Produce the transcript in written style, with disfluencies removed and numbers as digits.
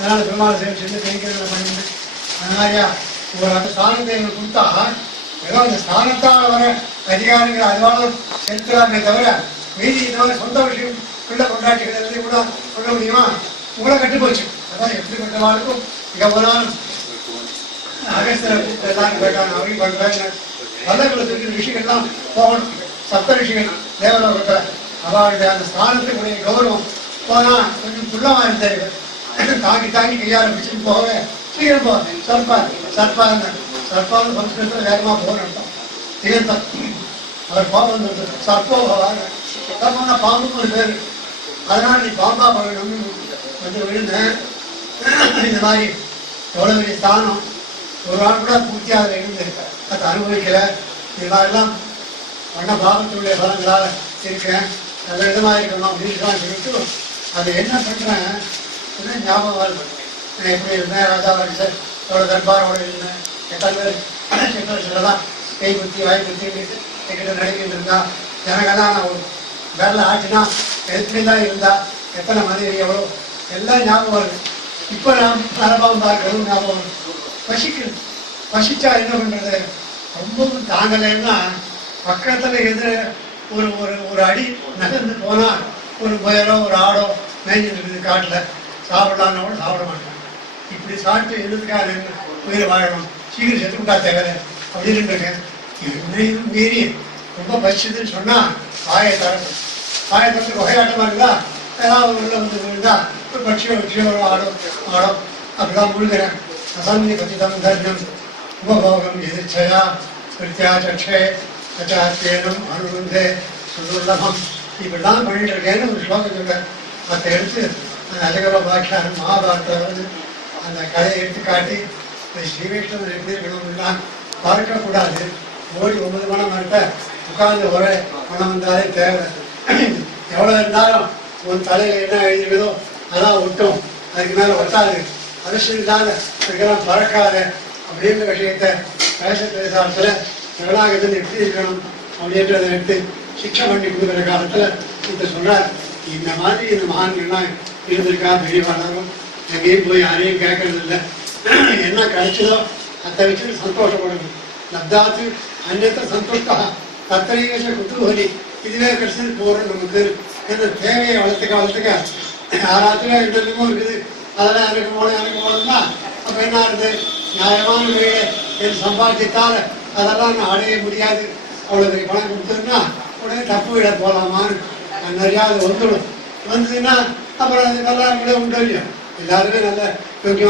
அதனால் பெருமாள் சேர்ந்து கைங்கரங்களை பண்ணிட்டு அதனாலயா ஒரு ஸ்தானத்தை எங்களுக்கு கொடுத்தா ஏதோ அந்த ஸ்தானத்தால் வர அதிகாரிகள் அதுவாலும் செலுத்தலாமே தவிர மீதி இந்த மாதிரி சொந்த விஷயம் பிள்ளை கொண்டாட்டிகள் எல்லாத்தையும் கூட சொல்ல முடியுமா? உங்களை கட்டு போச்சு. அதான் எப்படிப்பட்டவாளுக்கும் மிக போனாலும் அகஸ்தியர் எல்லாரும் கேட்டாங்க. அவரையும் பண்ணுறாங்க. பல்லவர்களுக்கு ரிஷிகள்லாம் போகணும். சப்த ரிஷிகள் தேவலோகத்தில் அவருடைய அந்த ஸ்தானத்துக்குரிய கௌரவம் போனால் கொஞ்சம் குள்ளமாக இருந்தார். தாங்கி தாங்கி கையால் பிடிச்சிட்டு போகவே சீக்கிரம் போ சர்ப்பாங்க சர்ப்பான்னு சம்ஸ்கிருதத்தில் வேகமாக போகணும் அர்த்தம். தீர்த்தம் அவர் கோபம் சர்ப்போ போவாங்க. சர்ப்பம்னா பாம்புக்கு ஒரு பேர். அதனால் நீ பாம்பா போகணும்னு வந்து விழுந்தேன். இந்த மாதிரி எவ்வளோ பெரிய ஸ்தானம் ஒரு நாள் கூட பூர்த்தியாக இருந்து அதை அனுபவிக்கிற இது மாதிரிலாம் பண்ண பாவத்துடைய பலங்களால் இருக்கேன். நல்ல விதமாக இருக்கணும் அப்படின்னு சொல்லிட்டு அது என்ன பண்ணுறேன் ஞாபகம் இருக்கும். நான் எப்படி இருந்தேன் ராஜாவாடி சார் எவ்வளோ தர்பாரோட இருந்தேன். எத்தனை பேர் சின்னதான் கை குத்தி வாய் குத்திட்டு எங்கிட்ட நடிக்கிட்டு இருந்தா ஜனங்கள்லாம் நான் ஒரு வேலை ஆச்சுன்னா எடுத்துகிட்டு தான் இருந்தா எத்தனை மனிதர் எவ்வளோ எல்லாம் ஞாபகம் வருது. இப்போ நான் அனுபவம் பார்க்கறது ஞாபகம் பசிக்குது. பசிச்சா என்ன பண்ணுறது? ரொம்பவும் தாங்கலைன்னா பக்கத்தில் எதிர ஒரு ஒரு ஒரு அடி நகர்ந்து போனால் ஒரு முயலோ ஒரு ஆடோ மேய்ஞ்சிட்டு இருக்குது காட்டில். சாப்பிடலான்னு கூட சாப்பிட மாட்டாங்க. இப்படி சாப்பிட்டு எழுதுக்காரு உயிர் வாழணும் சீக்கிரம் செத்து விட்டா தேவை அப்படின்னு இருக்கேன். என்னையும் மீறி ரொம்ப பசிச்சுதுன்னு சொன்னால் காயத்தரத்துக்கு வகையாட்டமாக இருந்தா ஏதாவது உள்ள வந்து விழுந்தா ஒரு பட்சியோ வச்சியோ ஒரு ஆடோ அப்படிதான் முழுகிறேன். அசந்தி கதிதம் தர்ணம் உபபோகம் எதிர்ச்சையா பிரத்யாச்சே அச்சாத்தியனம் அனுபந்தே சுதுர்லபம் இப்படிதான் பண்ணிட்டு இருக்கேன்னு ஒரு ஸ்லோகம் சொல்றேன். அதை எடுத்து அந்த அழகவ பாக்கியாரம் மகாபாரத்தில் அந்த கதையை எடுத்து காட்டி இந்த ஸ்ரீவைஷ்ணவன் எப்படி இருக்கணும்னா பார்க்கக்கூடாது. ஓடி 9 மணம் இருப்ப உட்கார்ந்து ஒரே மனம் வந்தாலே தேவை. எவ்வளோ இருந்தாலும் உன் தலையில் என்ன எழுதிருக்குதோ அதான் ஒட்டும், அதுக்கு மேலே ஒட்டாது. அவசியம் இல்லாத அதுக்கெல்லாம் பறக்காத அப்படின்ற விஷயத்தை பேசாரத்தில் ஜனநாயகத்தில் எப்படி இருக்கணும் அப்படின்றத எடுத்து சிக்ஷை பண்ணி கொடுக்குற காலத்தில் இந்த சொல்கிறார். இந்த மாதிரி இந்த மகான்கள்லாம் இருந்திருக்கா பெரியவானாலும் எங்கேயும் போய் யாரையும் கேட்கறது இல்லை. என்ன கிடைச்சதோ அதை வச்சுட்டு சந்தோஷப்படணும். லப்தாத்து அந்நத்தை சந்தோஷா தத்தனைவேஷ குத்துவலி இதுவே கிடைச்சது போகிறோம். நமக்கு இந்த தேவையை வளர்த்துக்க யாராச்சும் என்னென்னமோ இருக்குது அதெல்லாம் எனக்கு போகணும்னா அப்போ என்ன ஆகுது? நியாயமான முறையை என் சம்பாதித்தால் அதெல்லாம் நான் அடைய முடியாது. அவ்வளோ பெரிய பணம் கொடுத்ததுன்னா உடனே தப்பு விட போகலாமான்னு நிறையா அது வந்துடும். வந்ததுன்னா அப்புறம் அது நல்லா விட உண்டு இல்லையா? எல்லாருமே நல்ல யோக்கியம்